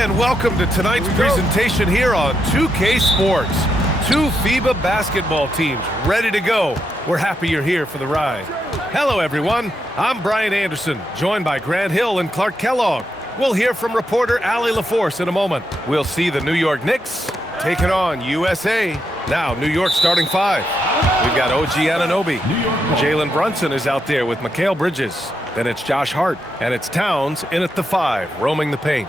and welcome to tonight's presentation here on 2K Sports. Two FIBA basketball teams ready to go. We're happy you're here for the ride. Hello, everyone. I'm Brian Anderson, joined by Grant Hill and Clark Kellogg. We'll hear from reporter Allie LaForce in a moment. We'll see the New York Knicks taking on USA. Now, New York starting five. We've got OG Anunoby. Jalen Brunson is out there with Mikal Bridges. Then it's Josh Hart, and it's Towns in at the five, roaming the paint.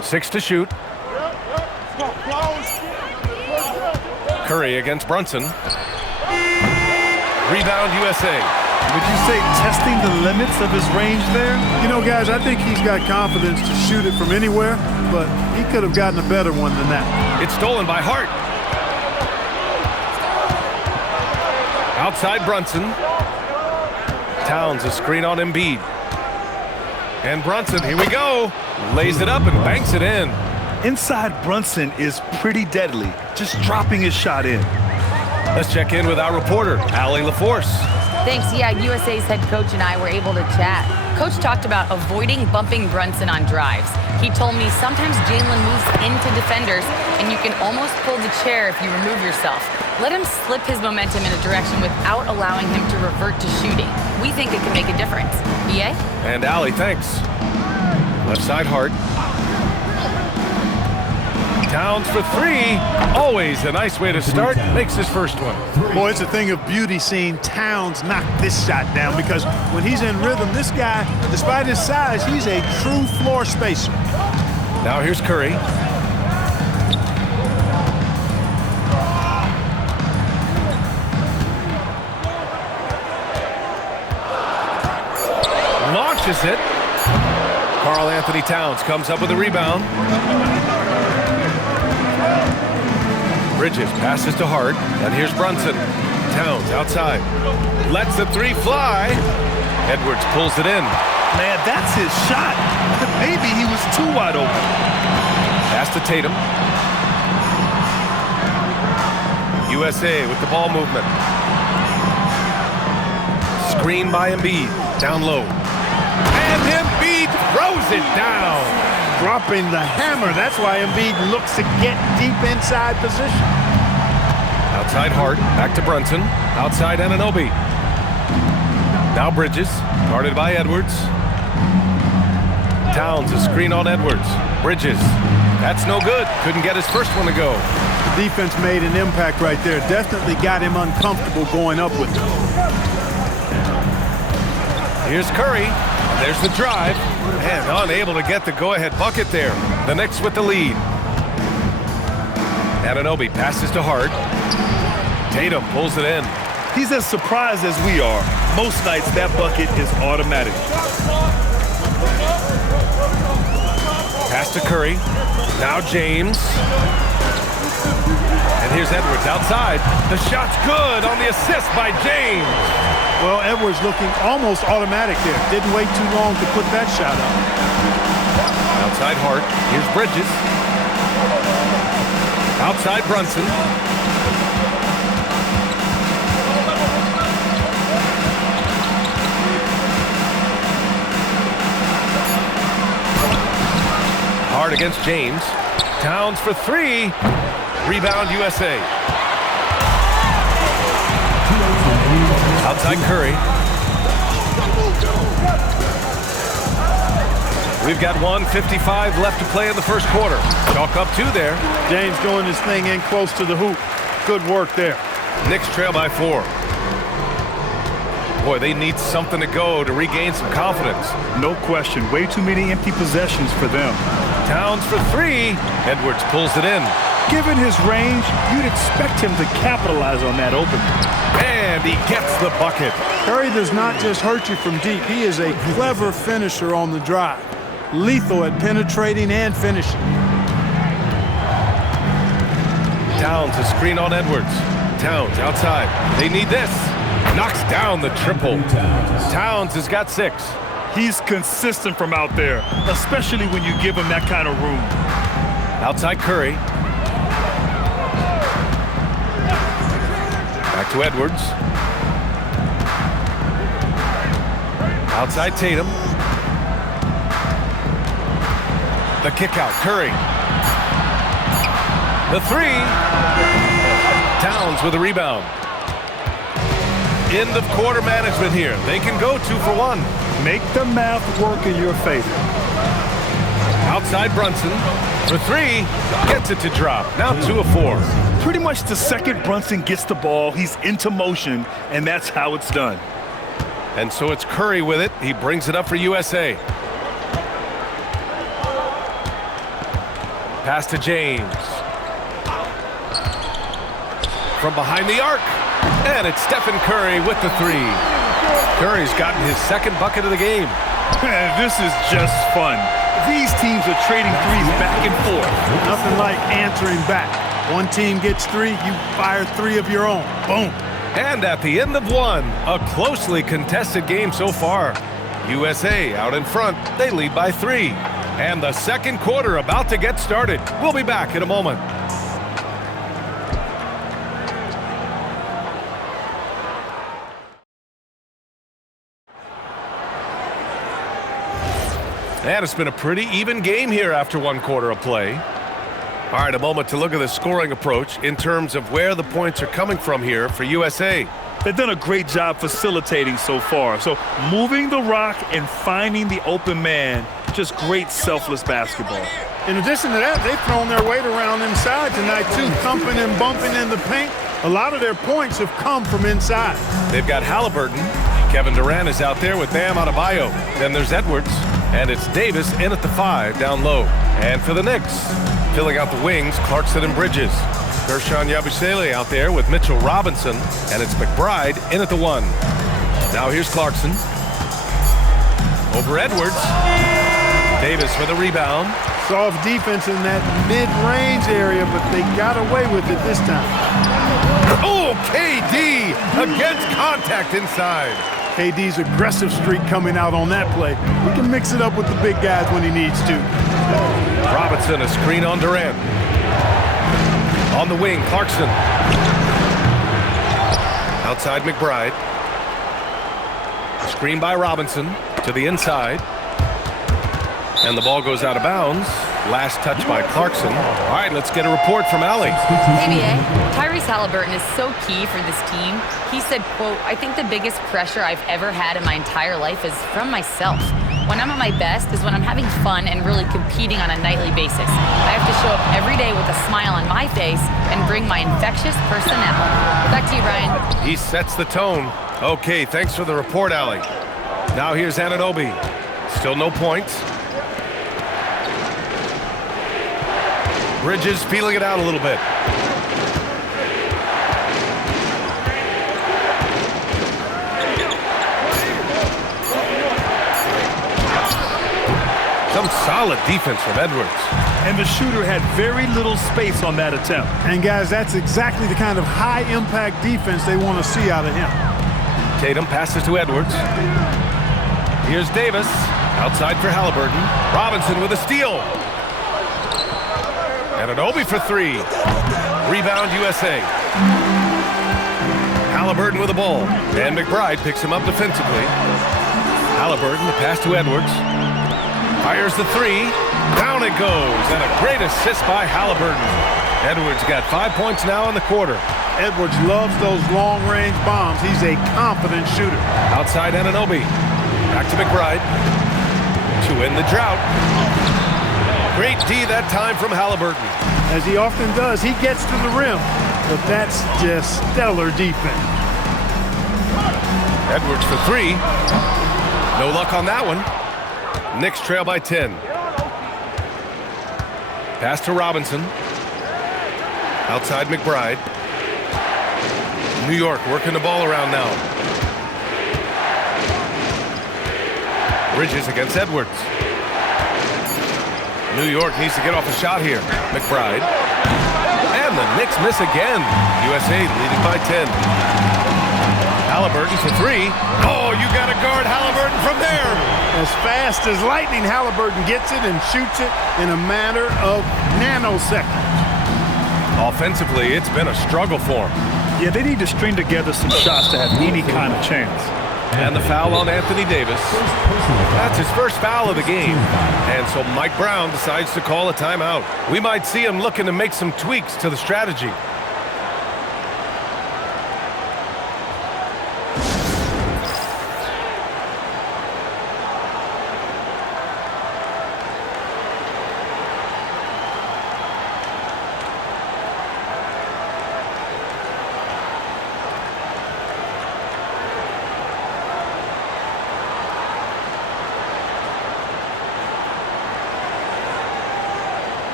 Six to shoot. Curry against Brunson. Rebound USA. Would you say testing the limits of his range there? You know, guys, I think he's got confidence to shoot it from anywhere, but he could have gotten a better one than that. It's stolen by Hart. Outside Brunson. Towns a screen on Embiid. And Brunson, here we go. Lays it up and banks it in. Inside Brunson is pretty deadly, just dropping his shot in. Let's check in with our reporter, Allie LaForce. Thanks. Yeah, USA's head coach and I were able to chat. Coach talked about avoiding bumping Brunson on drives. He told me sometimes Jalen moves into defenders, and you can almost pull the chair if you remove yourself. Let him slip his momentum in a direction without allowing him to revert to shooting. We think it can make a difference. BA? And Allie, thanks. Left side Hart. Towns for three. Always a nice way to start. Makes his first one. Boy, it's a thing of beauty seeing Towns knock this shot down, because when he's in rhythm, this guy, despite his size, he's a true floor spacer. Now here's Curry. Launches it. Karl Anthony Towns comes up with a rebound. Bridges passes to Hart, and here's Brunson. Towns outside. Lets the three fly. Edwards pulls it in. Man, that's his shot. Maybe he was too wide open. Pass to Tatum. USA with the ball movement. Screen by Embiid. Down low. And Embiid throws it down. Dropping the hammer. That's why Embiid looks to get deep inside position. Outside Hart. Back to Brunson. Outside Anunoby. Now Bridges. Guarded by Edwards. Towns a screen on Edwards. Bridges. That's no good. Couldn't get his first one to go. The defense made an impact right there. Definitely got him uncomfortable going up with it. Here's Curry. There's the drive. And unable to get the go-ahead bucket there. The Knicks with the lead. Anunoby passes to Hart. Tatum pulls it in. He's as surprised as we are. Most nights, that bucket is automatic. Pass to Curry. Now James. And here's Edwards outside. The shot's good on the assist by James. Well, Edwards looking almost automatic there. Didn't wait too long to put that shot up. Outside Hart. Here's Bridges. Outside Brunson. Hart against James. Towns for three. Rebound USA. Outside Curry. We've got 1:55 left to play in the first quarter. Chalk up two there. James going this thing in close to the hoop. Good work there. Knicks trail by 4. Boy, they need something to go to regain some confidence. No question. Way too many empty possessions for them. Towns for three. Edwards pulls it in. Given his range, you'd expect him to capitalize on that opening. And he gets the bucket. Curry does not just hurt you from deep. He is a clever finisher on the drive. Lethal at penetrating and finishing. Towns a screen on Edwards. Towns outside. They need this. Knocks down the triple. Towns has got 6. He's consistent from out there, especially when you give him that kind of room. Outside Curry. Back to Edwards. Outside Tatum. The kick out, Curry. The three. Towns with a rebound. End of quarter management here. They can go 2 for 1. Make the math work in your favor. Outside Brunson for 3. Gets it to drop. Now 2 of 4. Pretty much the second Brunson gets the ball, he's into motion, and that's how it's done. And so it's Curry with it. He brings it up for USA. Pass to James. From behind the arc. And it's Stephen Curry with the 3. Curry's gotten his second bucket of the game. This is just fun. These teams are trading threes back and forth. Nothing like answering back. One team gets 3, you fire 3 of your own. Boom. And at the end of 1, a closely contested game so far. USA out in front. They lead by 3. And the second quarter about to get started. We'll be back in a moment. And it's been a pretty even game here after 1 quarter of play. All right, a moment to look at the scoring approach in terms of where the points are coming from here for USA. They've done a great job facilitating so far. So moving the rock and finding the open man, just great selfless basketball. In addition to that, they've thrown their weight around inside tonight too, thumping and bumping in the paint. A lot of their points have come from inside. They've got Halliburton. Kevin Durant is out there with Bam Adebayo. Then there's Edwards. And it's Davis in at the 5 down low. And for the Knicks, filling out the wings, Clarkson and Bridges. Gershon Yabusele out there with Mitchell Robinson. And it's McBride in at the 1. Now here's Clarkson. Over Edwards. Davis with a rebound. Soft defense in that mid-range area, but they got away with it this time. Oh, KD against contact inside. KD's aggressive streak coming out on that play. He can mix it up with the big guys when he needs to. Robinson, a screen on Durant. On the wing, Clarkson. Outside McBride. Screen by Robinson to the inside. And the ball goes out of bounds. Last touch by Clarkson. All right, let's get a report from Allie. ABA, Tyrese Halliburton is so key for this team. He said, quote, "I think the biggest pressure I've ever had in my entire life is from myself. When I'm at my best is when I'm having fun and really competing on a nightly basis. I have to show up every day with a smile on my face and bring my infectious personality." Back to you, Brian. He sets the tone. Okay, thanks for the report, Allie. Now here's Anunoby. Still no points. Bridges feeling it out a little bit. Some solid defense from Edwards. And the shooter had very little space on that attempt. And guys, that's exactly the kind of high-impact defense they want to see out of him. Tatum passes to Edwards. Here's Davis. Outside for Halliburton. Robinson with a steal. Anunoby for 3. Rebound USA. Halliburton with the ball. And McBride picks him up defensively. Halliburton, the pass to Edwards. Fires the 3. Down it goes. And a great assist by Halliburton. Edwards got 5 points now in the quarter. Edwards loves those long-range bombs. He's a confident shooter. Outside Anunoby. Back to McBride. To end the drought. Great D that time from Halliburton. As he often does, he gets to the rim, but that's just stellar defense. Edwards for 3. No luck on that one. Knicks trail by 10. Pass to Robinson. Outside McBride. New York working the ball around now. Bridges against Edwards. New York needs to get off a shot here. McBride. And the Knicks miss again. USA leading by 10. Halliburton for 3. Oh, you got to guard Halliburton from there. As fast as lightning, Halliburton gets it and shoots it in a matter of nanoseconds. Offensively, it's been a struggle for him. Yeah, they need to string together some shots to have any kind of chance. And the foul on Anthony Davis. That's his first foul of the game. And so Mike Brown decides to call a timeout. We might see him looking to make some tweaks to the strategy.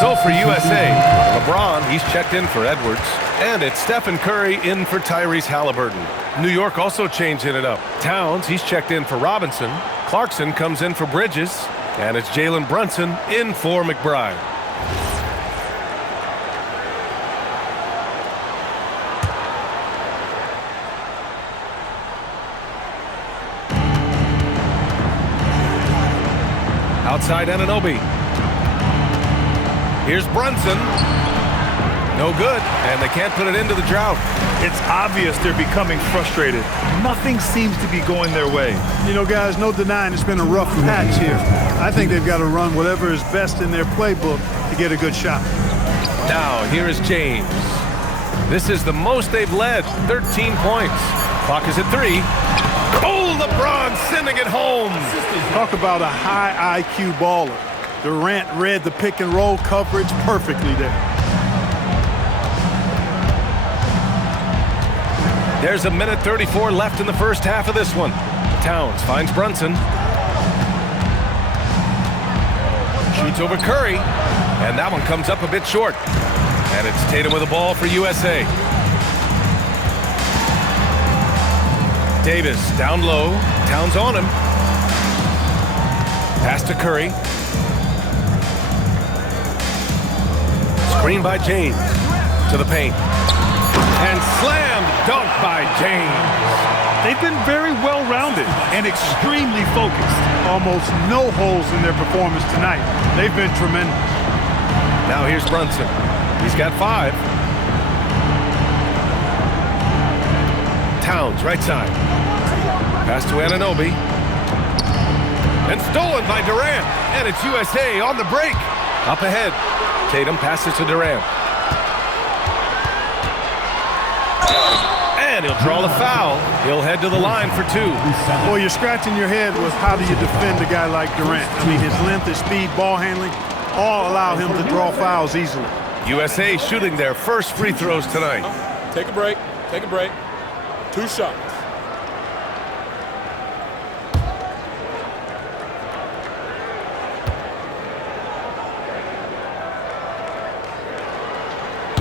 So for USA, LeBron, he's checked in for Edwards. And it's Stephen Curry in for Tyrese Halliburton. New York also changing it up. Towns, he's checked in for Robinson. Clarkson comes in for Bridges. And it's Jalen Brunson in for McBride. Outside Anunoby. Here's Brunson. No good, and they can't put it into the drought. It's obvious they're becoming frustrated. Nothing seems to be going their way. You know, guys, no denying it's been a rough patch here. I think they've got to run whatever is best in their playbook to get a good shot. Now, here is James. This is the most they've led, 13 points. Clock is at 3. Oh, LeBron sending it home. Talk about a high IQ baller. Durant read the pick and roll coverage perfectly there. There's a minute 34 left in the first half of this one. Towns finds Brunson. Shoots over Curry. And that one comes up a bit short. And it's Tatum with the ball for USA. Davis down low. Towns on him. Pass to Curry. Screen by James to the paint. And slam dunk by James. They've been very well-rounded and extremely focused. Almost no holes in their performance tonight. They've been tremendous. Now here's Brunson. He's got 5. Towns, right side. Pass to Anunoby. And stolen by Durant. And it's USA on the break. Up ahead. Tatum passes to Durant. And he'll draw the foul. He'll head to the line for 2. Boy, you're scratching your head with how do you defend a guy like Durant. I mean, his length, his speed, ball handling, all allow him to draw fouls easily. USA shooting their first free throws tonight. Take a break. Take a break. 2 shots.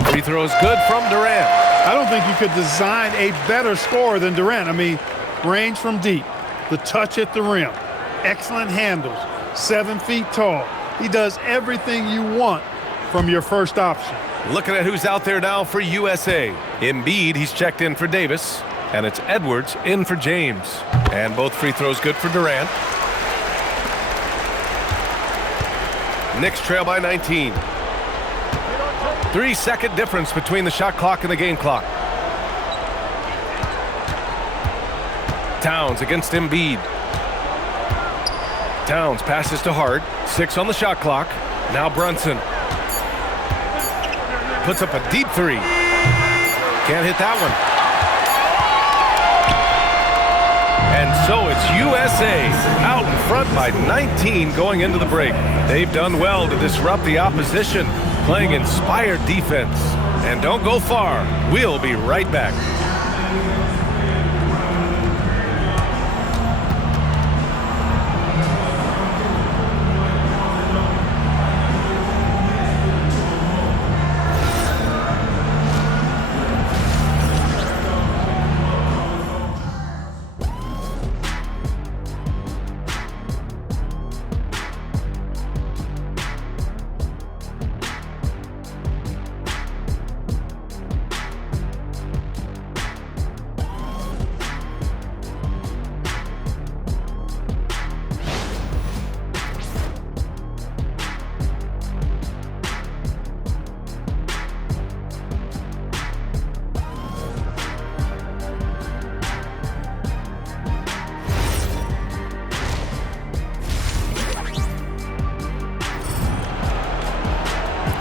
Free throws good from Durant. I don't think you could design a better scorer than Durant. I mean, range from deep, the touch at the rim, excellent handles, 7 feet tall. He does everything you want from your first option. Looking at who's out there now for USA. Embiid, he's checked in for Davis. And it's Edwards in for James. And both free throws good for Durant. Knicks trail by 19. 3-second difference between the shot clock and the game clock. Towns against Embiid. Towns passes to Hart. 6 on the shot clock. Now Brunson. Puts up a deep 3. Can't hit that one. And so it's USA out in front by 19 going into the break. They've done well to disrupt the opposition, playing inspired defense. And don't go far. We'll be right back.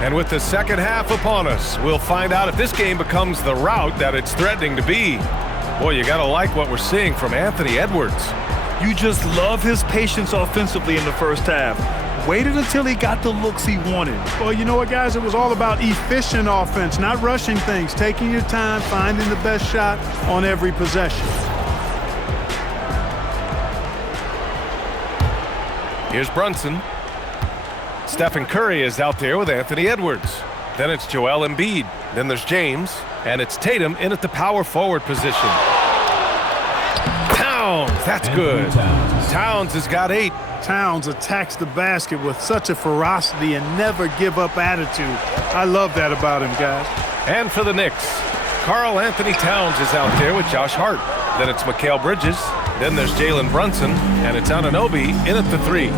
And with the second half upon us, we'll find out if this game becomes the rout that it's threatening to be. Boy, you gotta like what we're seeing from Anthony Edwards. You just love his patience offensively in the first half. Waited until he got the looks he wanted. Well, you know what, guys? It was all about efficient offense, not rushing things, taking your time, finding the best shot on every possession. Here's Brunson. Stephen Curry is out there with Anthony Edwards. Then it's Joel Embiid. Then there's James. And it's Tatum in at the power forward position. Towns, that's good. Towns has got 8. Towns attacks the basket with such a ferocity and never give up attitude. I love that about him, guys. And for the Knicks, Karl Anthony Towns is out there with Josh Hart. Then it's Mikal Bridges. Then there's Jalen Brunson. And it's Anunoby in at the 3.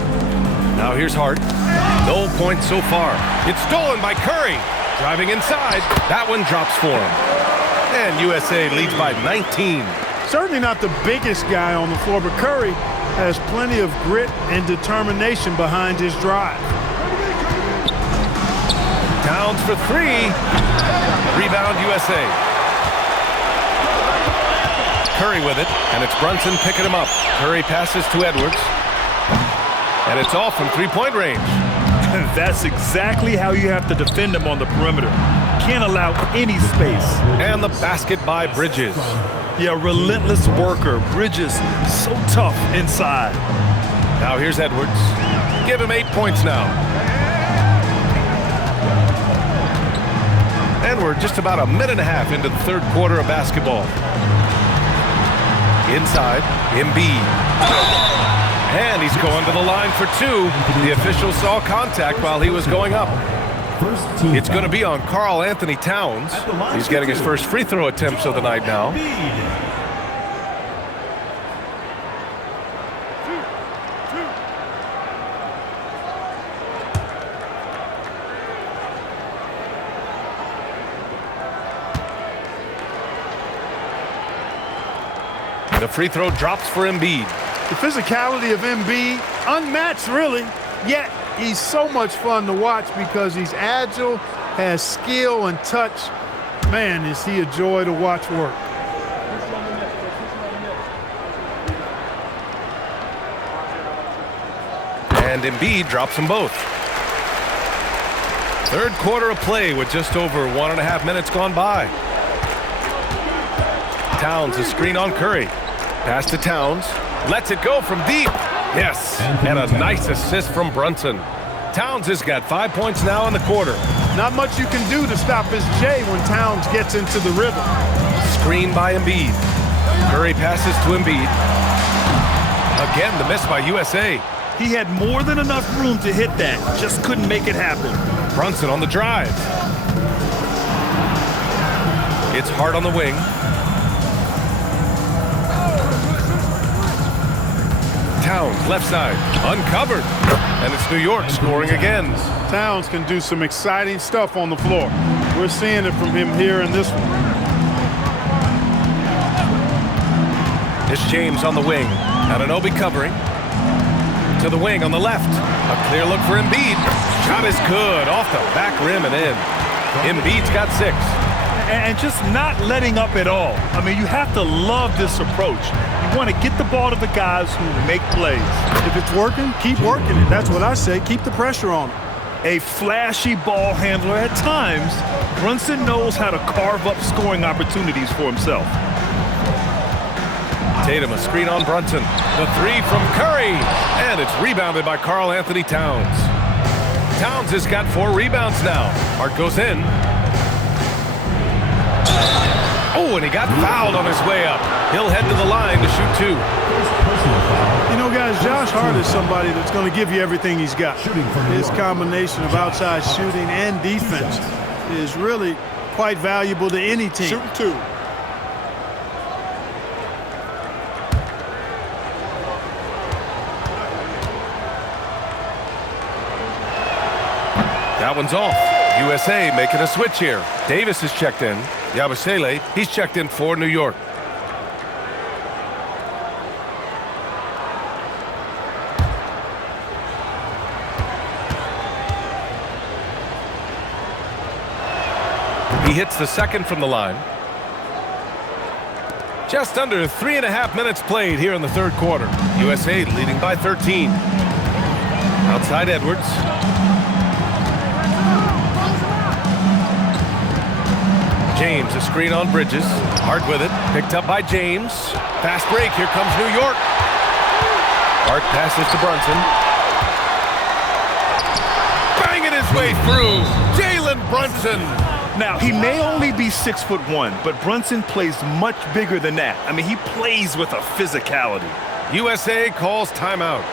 Now here's Hart. No points so far. It's stolen by Curry. Driving inside. That one drops for him. And USA leads by 19. Certainly not the biggest guy on the floor, but Curry has plenty of grit and determination behind his drive. Towns for 3. Rebound USA. Curry with it, and it's Brunson picking him up. Curry passes to Edwards. And it's off from three-point range. That's exactly how you have to defend him on the perimeter. Can't allow any space. And the basket by Bridges. Yeah, relentless worker. Bridges, so tough inside. Now here's Edwards. Give him 8 points now. And we're just about a minute and a half into the third quarter of basketball. Inside, Embiid. And he's going to the line for 2. The official saw contact while he was going up. It's going to be on Karl Anthony Towns. He's getting his first free throw attempts of the night now. The free throw drops for Embiid. The physicality of Embiid, unmatched really, yet he's so much fun to watch because he's agile, has skill and touch. Man, is he a joy to watch work. And Embiid drops them both. Third quarter of play with just over 1.5 minutes gone by. Towns, a screen on Curry. Pass to Towns. Lets it go from deep. Yes, and a nice assist from Brunson. Towns has got 5 points now in the quarter. Not much you can do to stop his J when Towns gets into the rhythm. Screen by Embiid. Curry passes to Embiid. Again, the miss by USA. He had more than enough room to hit that. Just couldn't make it happen. Brunson on the drive. It's Hart on the wing. Towns, left side, uncovered. And it's New York scoring again. Towns can do some exciting stuff on the floor. We're seeing it from him here in this one. It's James on the wing. Anunoby covering. To the wing on the left. A clear look for Embiid. Shot is good. Off the back rim and in. Embiid's got 6. And just not letting up at all. I mean, you have to love this approach. You want to get the ball to the guys who make plays. If it's working, keep working it. That's what I say. Keep the pressure on him. A flashy ball handler at times, Brunson knows how to carve up scoring opportunities for himself. Tatum, a screen on Brunson. The 3 from Curry. And it's rebounded by Karl Anthony Towns. Towns has got 4 rebounds now. Hart goes in. Oh, and he got fouled on his way up. He'll head to the line to shoot 2. You know, guys, Josh Hart is somebody that's going to give you everything he's got. His combination of outside shooting and defense is really quite valuable to any team. Shooting 2. That one's off. USA making a switch here. Davis is checked in. Yabusele, he's checked in for New York. He hits the second from the line. Just under 3.5 minutes played here in the third quarter. USA leading by 13. Outside Edwards. James, a screen on Bridges. Hart with it. Picked up by James. Fast break. Here comes New York. Hart passes to Brunson. Banging his way through. Jalen Brunson. Now, he may only be 6'1", but Brunson plays much bigger than that. I mean, he plays with a physicality. USA calls timeout.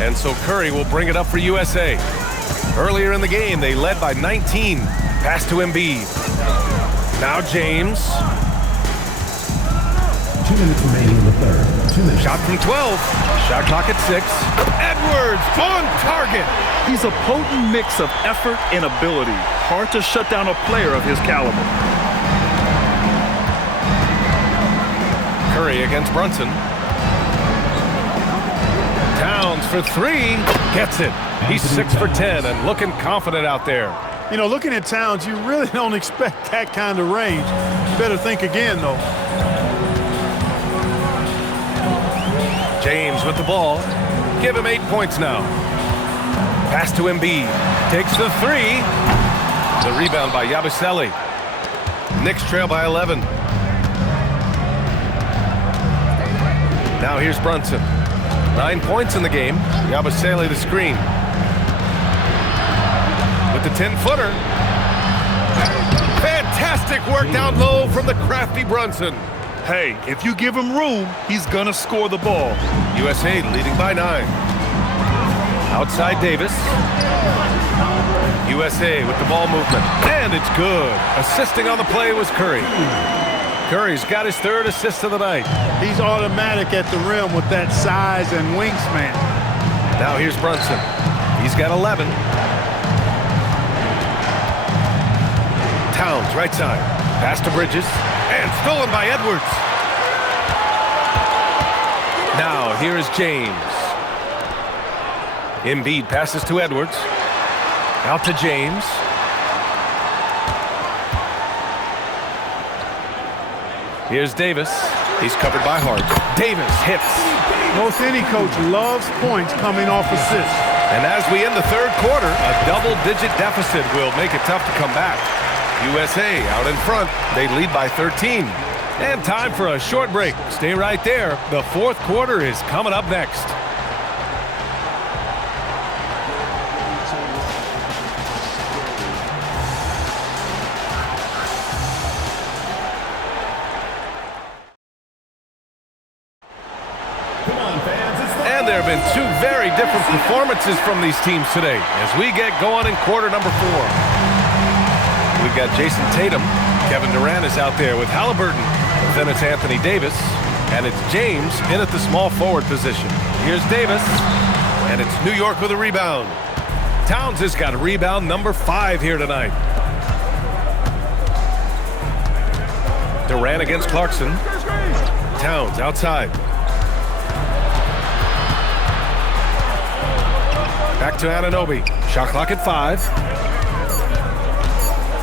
And so Curry will bring it up for USA. Earlier in the game, they led by 19. Pass to Embiid. Now James. 2 minutes remaining in the third. 2 minutes. Shot from 12. Shot clock at 6. Edwards on target. He's a potent mix of effort and ability. Hard to shut down a player of his caliber. Curry against Brunson. Towns for 3. Gets it. He's 6 for 10 and looking confident out there. You know, looking at Towns, you really don't expect that kind of range. You better think again, though. James with the ball. Give him 8 points now. Pass to Embiid. Takes the 3. The rebound by Yabusele. Knicks trail by 11. Now here's Brunson. 9 points in the game. Yabusele the screen. With the 10-footer. Fantastic work down low from the crafty Brunson. Hey, if you give him room, he's gonna score the ball. USA leading by 9. Outside Davis. USA with the ball movement. And it's good. Assisting on the play was Curry. Curry's got his 3rd assist of the night. He's automatic at the rim with that size and wingspan. Now here's Brunson. He's got 11. Towns, right side. Pass to Bridges. And stolen by Edwards. Now here is James. Embiid passes to Edwards. Out to James. Here's Davis. He's covered by Hart. Davis hits. Most any coach loves points coming off assists. And as we end the third quarter, a double-digit deficit will make it tough to come back. USA out in front. They lead by 13. And time for a short break. Stay right there. The fourth quarter is coming up next. And there have been 2 very different performances from these teams today as we get going in quarter number 4. We've got Jason Tatum. Kevin Durant is out there with Halliburton. Then it's Anthony Davis. And it's James in at the small forward position. Here's Davis. And it's New York with a rebound. Towns has got rebound number 5 here tonight. Durant against Clarkson. Towns outside. Back to Anunoby. Shot clock at 5.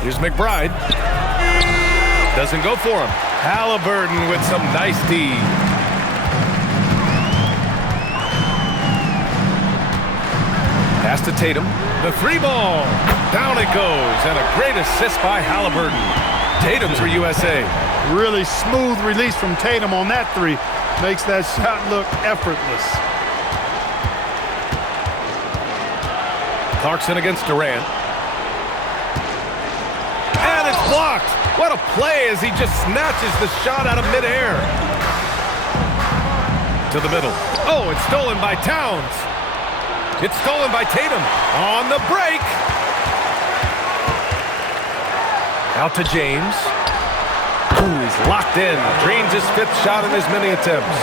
Here's McBride. Doesn't go for him. Halliburton with some nice D. Pass to Tatum. The 3 ball. Down it goes. And a great assist by Halliburton. Tatum's for USA. Really smooth release from Tatum on that 3. Makes that shot look effortless. Clarkson against Durant. And it's blocked. What a play as he just snatches the shot out of midair. To the middle. Oh, it's stolen by Towns. It's stolen by Tatum. On the break. Out to James. Ooh, he's locked in. Drains his 5th shot in as many attempts.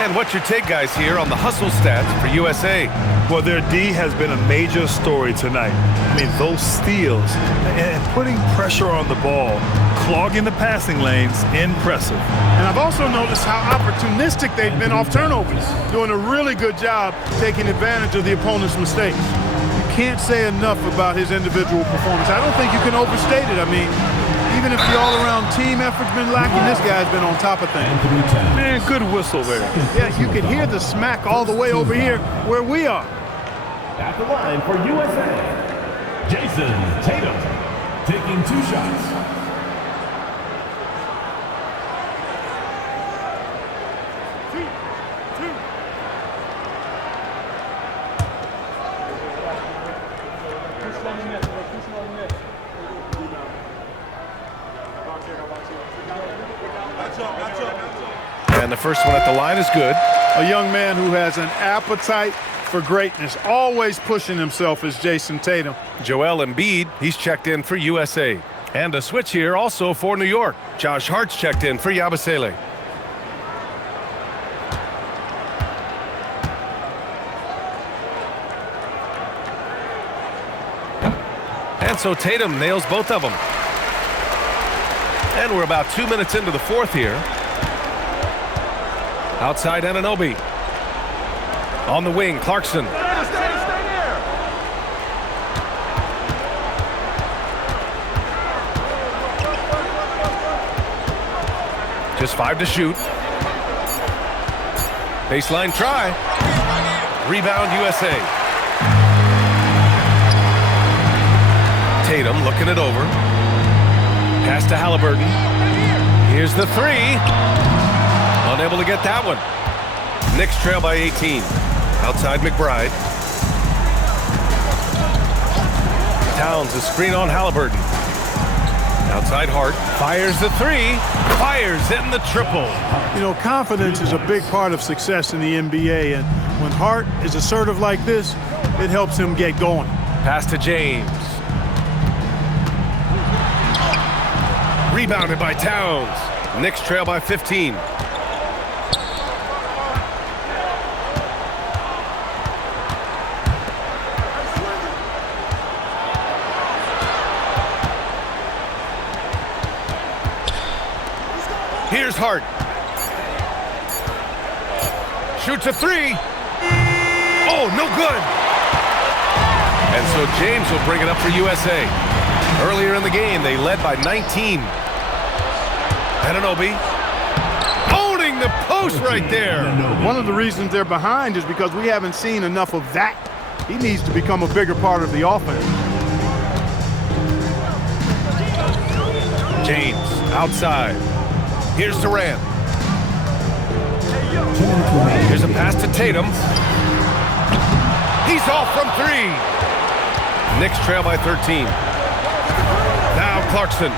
And what's your take, guys, here on the hustle stats for USA? Well, their D has been a major story tonight. I mean, those steals and putting pressure on the ball, clogging the passing lanes, impressive. And I've also noticed how opportunistic they've been off turnovers, doing a really good job taking advantage of the opponent's mistakes. You can't say enough about his individual performance. I don't think you can overstate it. I mean, even if the all-around team effort's been lacking, this guy's been on top of things. Man, good whistle there. Yeah, you can hear the smack all the way over here where we are. At the line for USA, Jason Tatum, taking 2 shots. And the first one at the line is good. A young man who has an appetite for greatness, always pushing himself, is Jason Tatum. Joel Embiid, he's checked in for USA. And a switch here also for New York. Josh Hart's checked in for Yabusele. And so Tatum nails both of them. And we're about 2 minutes into the 4th here. Outside Anunoby. On the wing, Clarkson. Just 5 to shoot. Baseline try. Rebound USA. Tatum looking it over. Pass to Halliburton. Here's the 3. Unable to get that one. Knicks trail by 18. Outside McBride. Towns a screen on Halliburton. Outside Hart. Fires the 3. Fires in the triple. You know, confidence is a big part of success in the NBA, and when Hart is assertive like this, it helps him get going. Pass to James. Rebounded by Towns. Knicks trail by 15. Here's Hart. Shoots a 3. Oh, no good. And so James will bring it up for USA. Earlier in the game, they led by 19. Anunoby owning the post right there. One of the reasons they're behind is because we haven't seen enough of that. He needs to become a bigger part of the offense. James outside. Here's Durant. Here's a pass to Tatum. He's off from 3. Knicks trail by 13. Now Clarkson.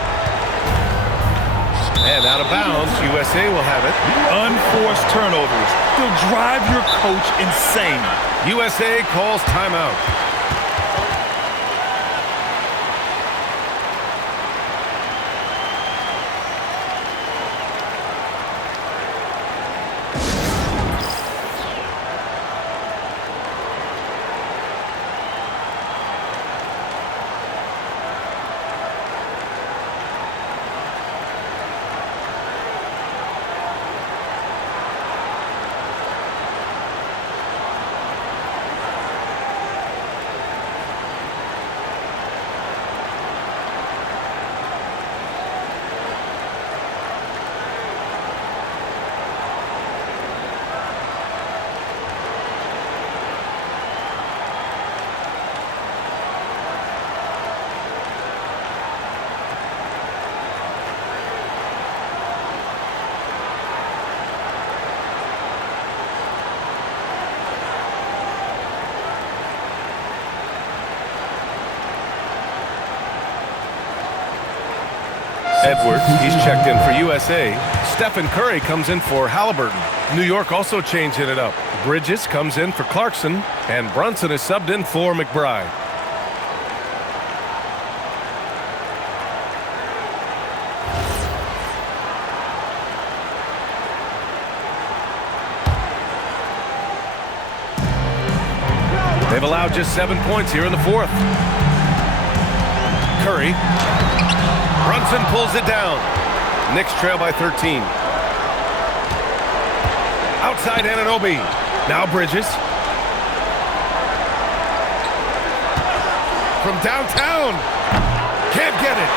And out of bounds, USA will have it. Unforced turnovers. They'll drive your coach insane. USA calls timeout. Edwards, he's checked in for USA. Stephen Curry comes in for Halliburton. New York also changing it up. Bridges comes in for Clarkson, and Brunson is subbed in for McBride. They've allowed just 7 points here in the fourth. Curry. Brunson pulls it down. Knicks trail by 13. Outside Anunoby. Now Bridges. From downtown. Can't get it.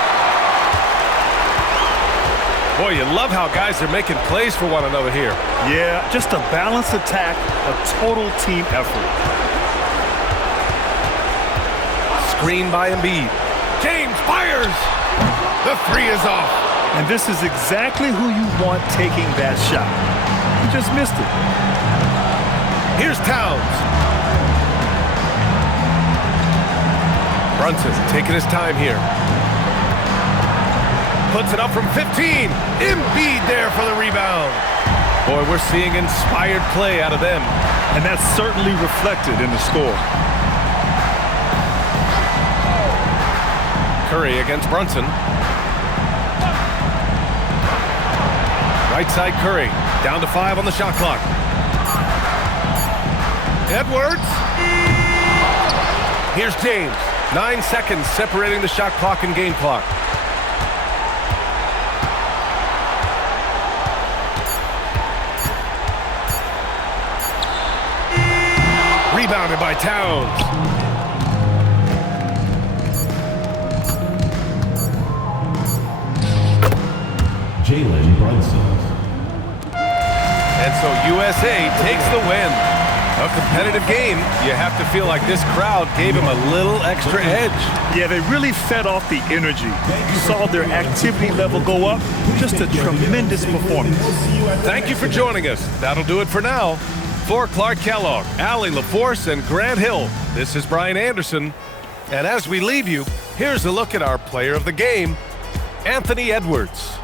Boy, you love how guys are making plays for one another here. Yeah, just a balanced attack, a total team effort. Screen by Embiid. James fires. The three is off. And this is exactly who you want taking that shot. He just missed it. Here's Towns. Brunson taking his time here. Puts it up from 15. Embiid there for the rebound. Boy, we're seeing inspired play out of them. And that's certainly reflected in the score. Curry against Brunson. Right side Curry. Down to 5 on the shot clock. Edwards. Here's James. 9 seconds separating the shot clock and game clock. Rebounded by Towns. Jalen Brunson. And so USA takes the win. A competitive game. You have to feel like this crowd gave him a little extra edge. Yeah, they really fed off the energy. You saw their activity level go up. Just a tremendous performance. Thank you for joining us. That'll do it for now. For Clark Kellogg, Allie LaForce, and Grant Hill, this is Brian Anderson. And as we leave you, here's a look at our player of the game, Anthony Edwards.